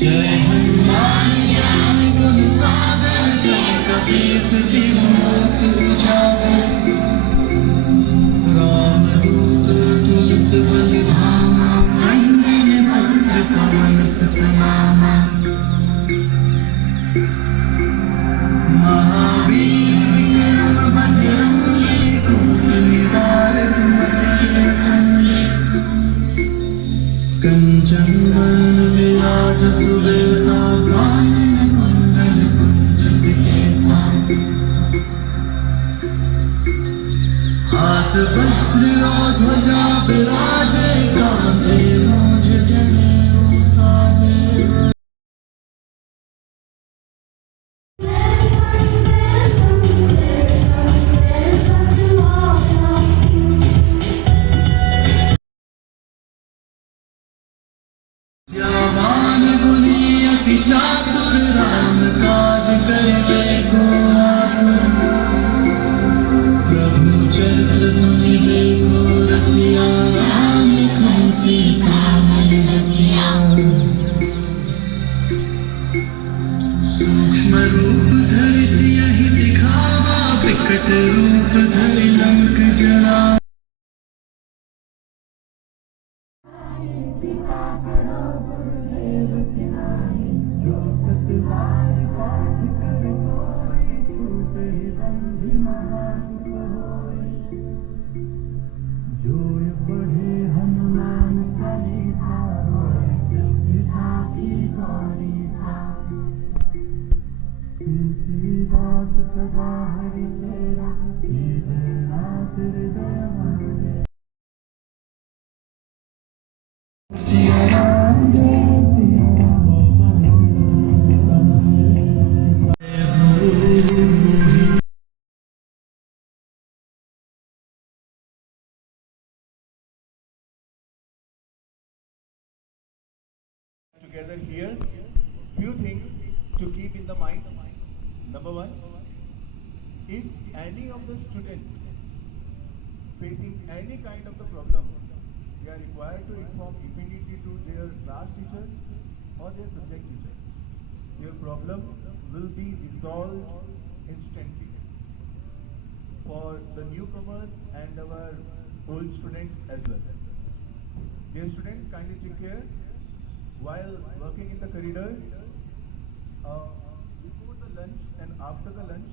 जय हनुमान ज्ञान गुण सागर जय कपीस तिहुँ लोक उजागर रामदूत अतुलित बल धामा अंजनी पुत्र पवन सुत नामा महावीर विक्रम बजरंगी कुमति निवार सुमति के संगी कंचन वरण विराज सुबेसा कानन कुंडल कुंचित केसा हाथ वज्र और ध्वजा विराजे कांधे मूंज जनेऊ साजे ज्ञावान गुणी अति चातुर राम काज करिबे को आतुर प्रभु चरित्र सुनिबे को रसिया राम लिखि सीता मन बसिया सूक्ष्म रूप धरि सियहि दिखावा विकट रूप धरि लंक जरावा together here, few things to keep in the mind. Number one, if any of the students facing any kind of the problem, they are required to inform immediately to their class teacher or their subject teacher. Their problem will be resolved instantly. For the newcomers and our old students as well. Dear students, kindly take care. While working in the corridor, before the lunch and after the lunch,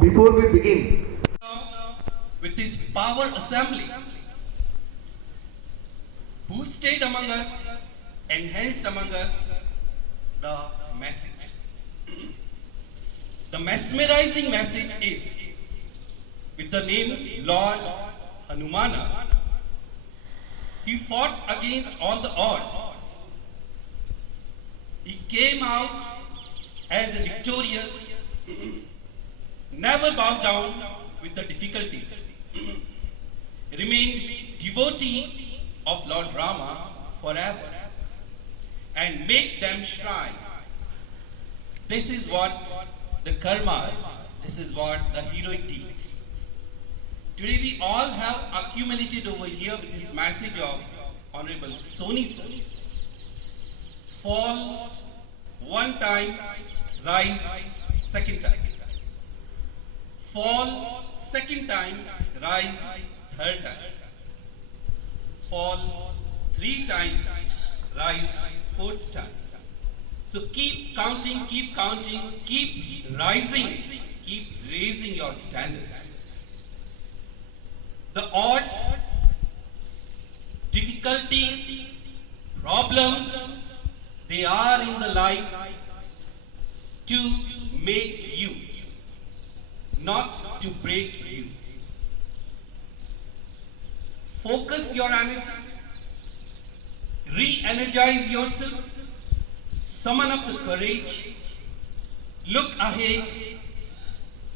before we begin with this power assembly, boosted among us, enhanced among us the message. The mesmerizing message is, with the name Lord Hanumana, he fought against all the odds. He came out as a victorious, never bowed down with the difficulties, remained devotee of Lord Rama forever, and make them shrine. This is what the karmas, this is what the heroic deeds. Today we all have accumulated over here with this message of Honorable Soni sir. Fall one time, rise second time. Fall second time, rise third time. Fall three times, rise fourth time. So keep counting, keep rising, keep raising your standards. The odds, difficulties, problems, they are in the life to make you, not to break you. Focus your energy, re-energize yourself, summon up the courage, look ahead,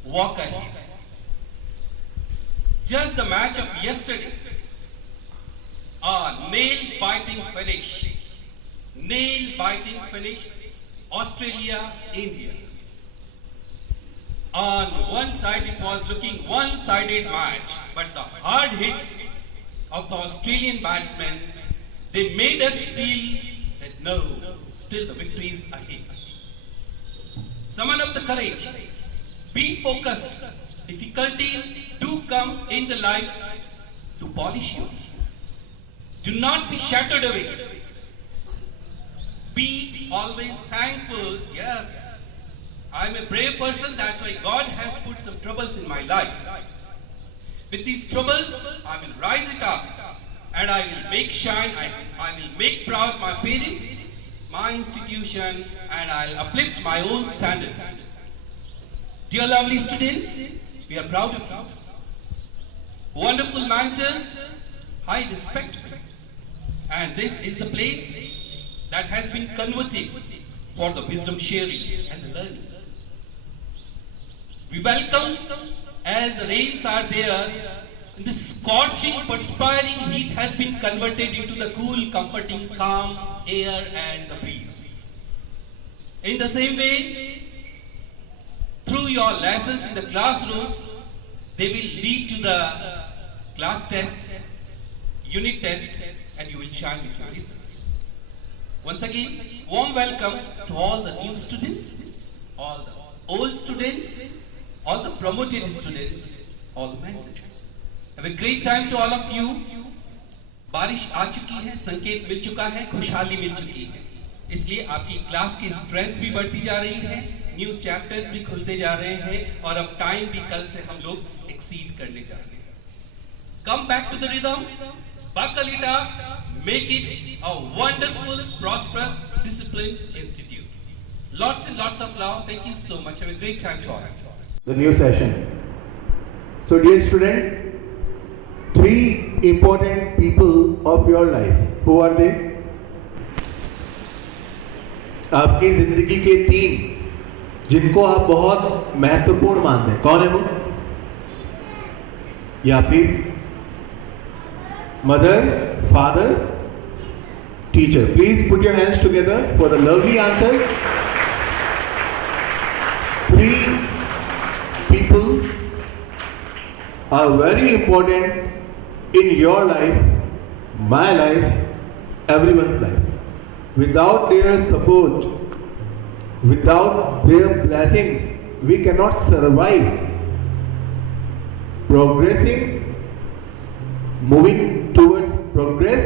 walk ahead. Just the match of yesterday, a nail-biting finish, Australia, India. On one side it was looking one-sided match, but the hard hits of the Australian batsmen, they made us feel that no, still the victory is ahead. Summon up the courage, be focused. Difficulties do come in the life to polish you. Do not be shattered away. Be always thankful. Yes, I'm a brave person, that's why God has put some troubles in my life. With these troubles, I will rise it up and I will make shine, I will make proud my parents, my institution, and I'll uplift my own standard. Dear lovely students, we are proud of you. Wonderful mentors, I respect you. And this is the place that has been converted for the wisdom sharing and the learning. We welcome as the rains are there, the scorching, perspiring heat has been converted into the cool, comforting, calm air and the breeze. In the same way, through your lessons in the classrooms, they will lead to the class tests, unit tests, and you will shine with your results. Once again, warm welcome to all the new students, all the old students, all the promoted students, all the mentors. Have a great time to all of you. बारिश आ चुकी है, संकेत मिल चुका है, खुशहाली मिल चुकी है. इसलिए आपकी क्लास की स्ट्रेंथ भी बढ़ती जा रही है, न्यू चैप्टर्स भी खुलते जा रहे हैं और अब टाइम भी कल से हम लोग एक्सीड करने जा रहे हैं. Come back to the rhythm, buckle it up, make it a wonderful, prosperous, disciplined institute. Lots and lots of love. Thank you so much. Have a great time to all. The new session. So dear students, 3 important people of your life. Who are they? आपकी जिंदगी के 3 जिनको आप बहुत महत्वपूर्ण मानते हैं. कौन है वो? या please. Mother, father, teacher. Please put your hands together for the lovely answer. 3 people are very important in your life, my life, everyone's life. Without their support, without their blessings, we cannot survive. Progressing, moving towards progress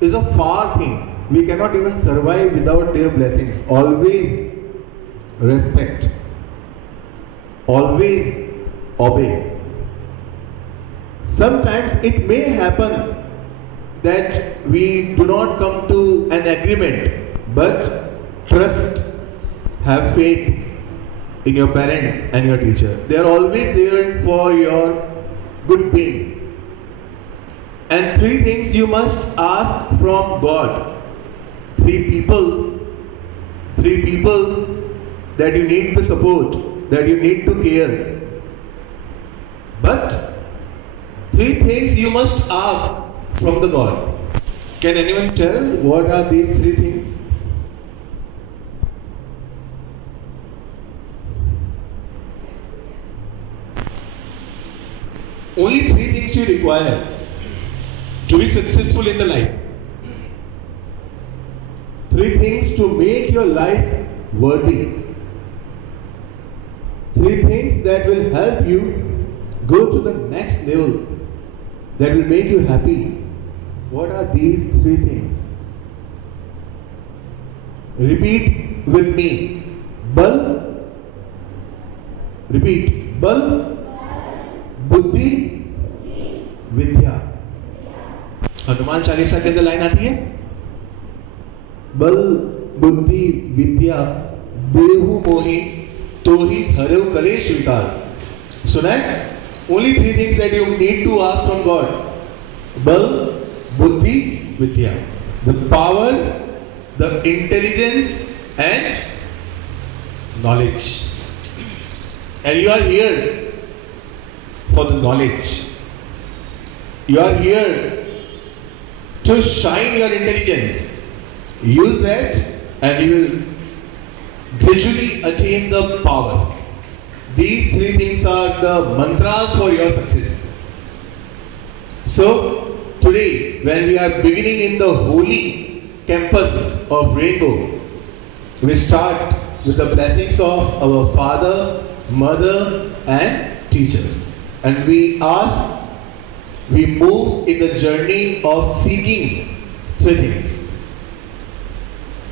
is a far thing. We cannot even survive without their blessings. Always respect. Always obey. Sometimes it may happen that we do not come to an agreement, but trust, have faith in your parents and your teacher. They are always there for your good being. And 3 things you must ask from God. 3 people that you need the support, that you need to care. But 3 things you must ask from the God. Can anyone tell what are these 3 things? Only 3 things you require to be successful in the life. 3 things to make your life worthy. 3 things that will help you go to the next level, that will make you happy. What are these 3 things? Repeat with me. Bal. Repeat. Bal. बुद्धि विद्या. हनुमान चालीसा के अंदर line आती है, बल बुद्धि विद्या देहु मोहि तो ही हरव कलेश विकार. सुना है? Only three things that you need to ask from God. Bal, buddhi, vidya. The power, the intelligence and knowledge. And you are here for the knowledge. You are here to shine your intelligence. Use that and you will gradually attain the power. These three things are the mantras for your success. So, today, when we are beginning in the holy campus of Rainbow, we start with the blessings of our father, mother, and teachers. And we move in the journey of seeking three things.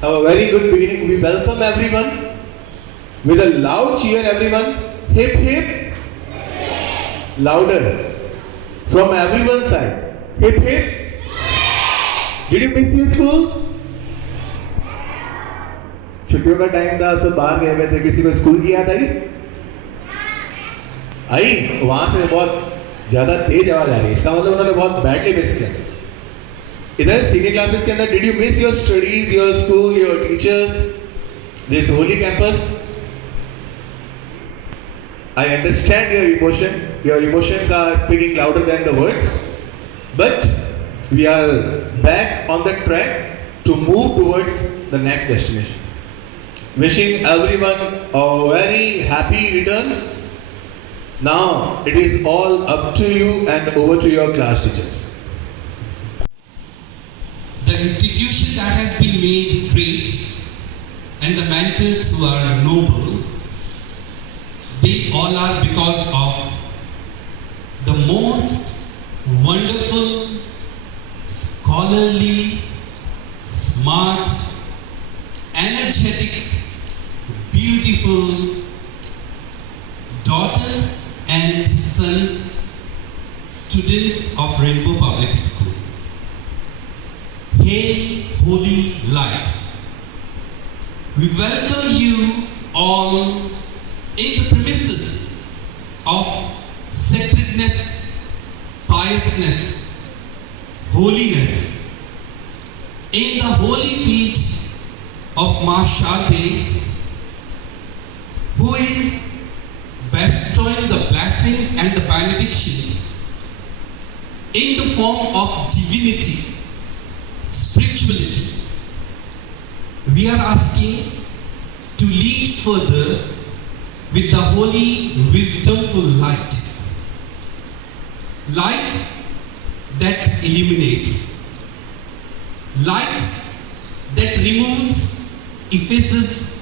Have a very good beginning. We welcome everyone with a loud cheer, everyone. Hip hip. Louder. From everyone's side. Hip hip. Did you miss your school? छुट्टियों का time था, सब बाहर गए हुए थे. किसी को स्कूल की याद आई? वहां से बहुत ज्यादा तेज आवाज आ रही है. इसका मतलब उन्होंने बहुत बैडली मिस किया. इधर सीनियर क्लासेस के अंदर, did you miss your studies, your school, your teachers, this Holi campus? I understand your emotion. Your emotions are speaking louder than the words. But we are back on the track to move towards the next destination. Wishing everyone a very happy return. Now it is all up to you and over to your class teachers. The institution that has been made great and the mentors who are noble, they all are because of the most wonderful, scholarly, smart, energetic, beautiful daughters and sons, students of Rainbow Public School. Hail, holy light. We welcome you all in the premises of sacredness, piousness, holiness, in the holy feet of Ma Shade, who is bestowing the blessings and the benedictions in the form of divinity, spirituality. We are asking to lead further with the holy wisdomful light. Light that illuminates. Light that removes, effaces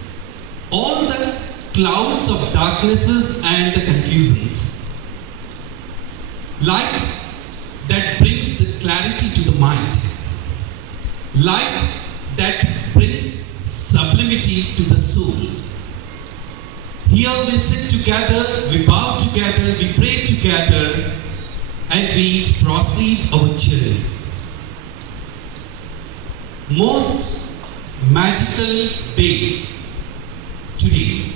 all the clouds of darknesses and the confusions. Light that brings the clarity to the mind. Light that brings sublimity to the soul. Here we sit together, we bow together, we pray together, and we proceed our journey. Most magical day today.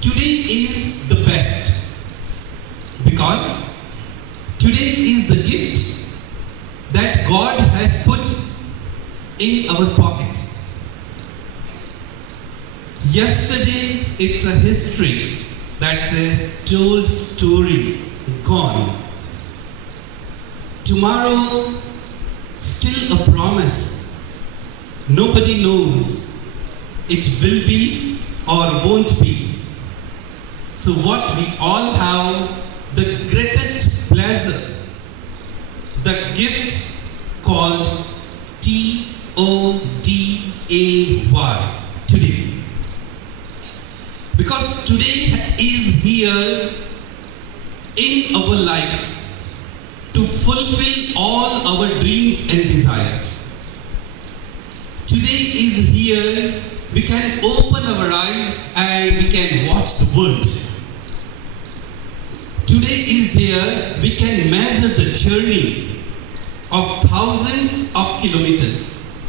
Today is the best because today is the gift that God has put in our pocket. Yesterday, it's a history, that's a told story, gone. Tomorrow, still a promise. Nobody knows it will be or won't be. So what we all have, the greatest pleasure, the gift called T-O-D-A-Y, today. Because today is here in our life to fulfill all our dreams and desires. Today is here, we can open our eyes and we can watch the world. Today is there, we can measure the journey of thousands of kilometers.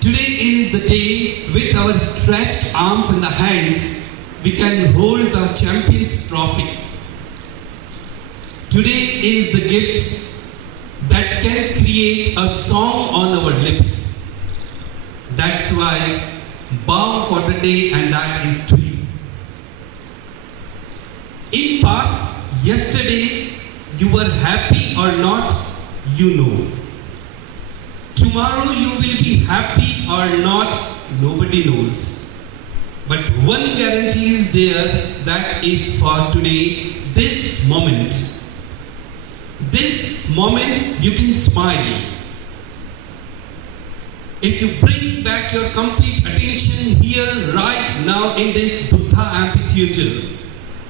Today is the day with our stretched arms and the hands, we can hold the champion's trophy. Today is the gift that can create a song on our lips. That's why bow for the day, and that is to you. In past, yesterday, you were happy or not, you know. Tomorrow you will be happy or not, nobody knows. But one guarantee is there, that is for today, this moment. This moment you can smile. If you bring back your complete attention here right now in this Buddha amphitheater,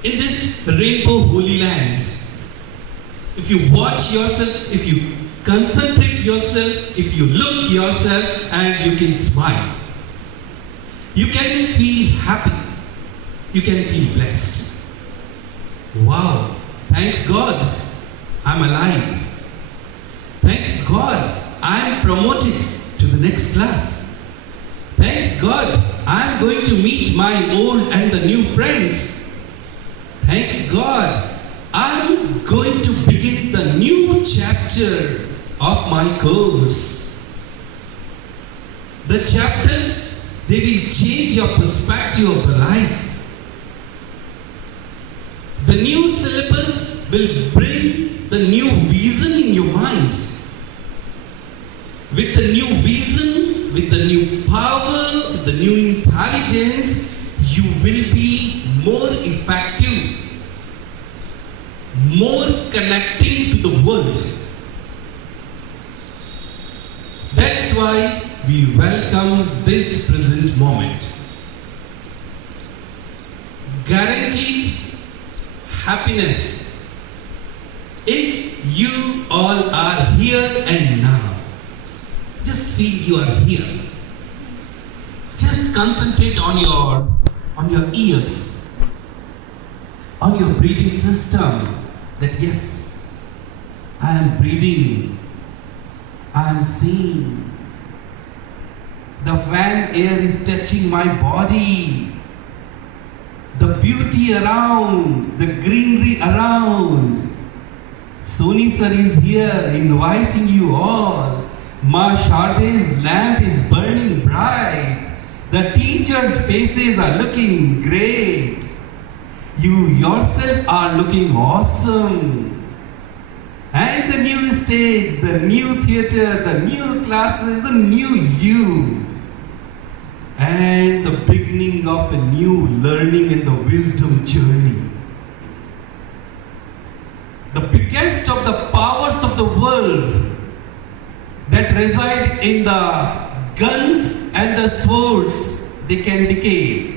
in this rainbow holy land, if you watch yourself, if you concentrate yourself, if you look yourself and you can smile, you can feel happy, you can feel blessed. Wow, thanks God, I'm alive. Thanks God, I'm promoted to the next class. Thanks God, I'm going to meet my old and the new friends. Thanks God, I'm going to begin the new chapter of my course. The chapters, they will change your perspective of life. The new syllabus will bring the new vision in your mind. With the new vision, with the new power, with the new intelligence, you will be more effective, more connecting to the world. That's why we welcome this present moment. Guaranteed happiness if you all are here and now. Just feel you are here. Just concentrate on your ears, on your breathing system, that yes, I am breathing, I am seeing. The fan air is touching my body. The beauty around, the greenery around. Soni sir is here inviting you all. Ma Sharde's lamp is burning bright. The teachers' faces are looking great. You yourself are looking awesome. And the new stage, the new theater, the new classes, the new you. And the beginning of a new learning and the wisdom journey. The biggest of the powers of the world that reside in the guns and the swords, they can decay.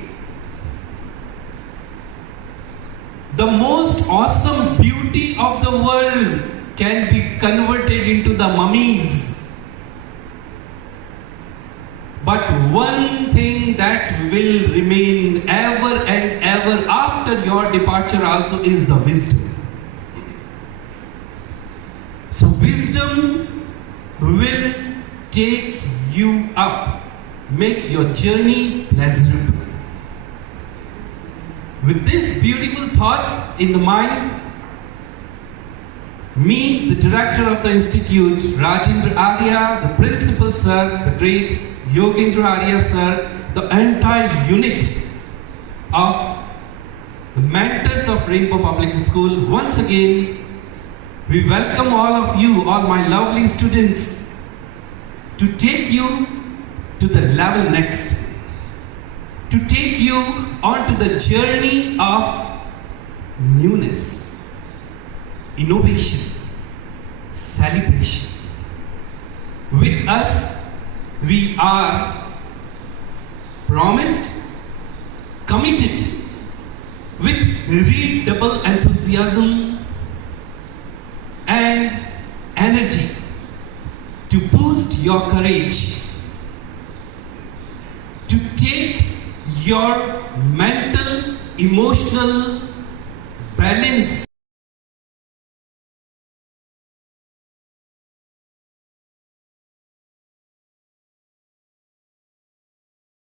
The most awesome beauty of the world can be converted into the mummies. But one thing that will remain ever and ever after your departure also is the wisdom. So wisdom will take you up, make your journey pleasurable. With this beautiful thought in the mind, me, the director of the institute, Rajendra Arya, the principal sir, the great Yogendra Arya sir, the entire unit of the mentors of Rainbow Public School, once again, we welcome all of you, all my lovely students, to take you to the level next, to take you onto the journey of newness, innovation, celebration. With us, we are promised, committed, with redoubled enthusiasm and energy to boost your courage, to take your mental, emotional balance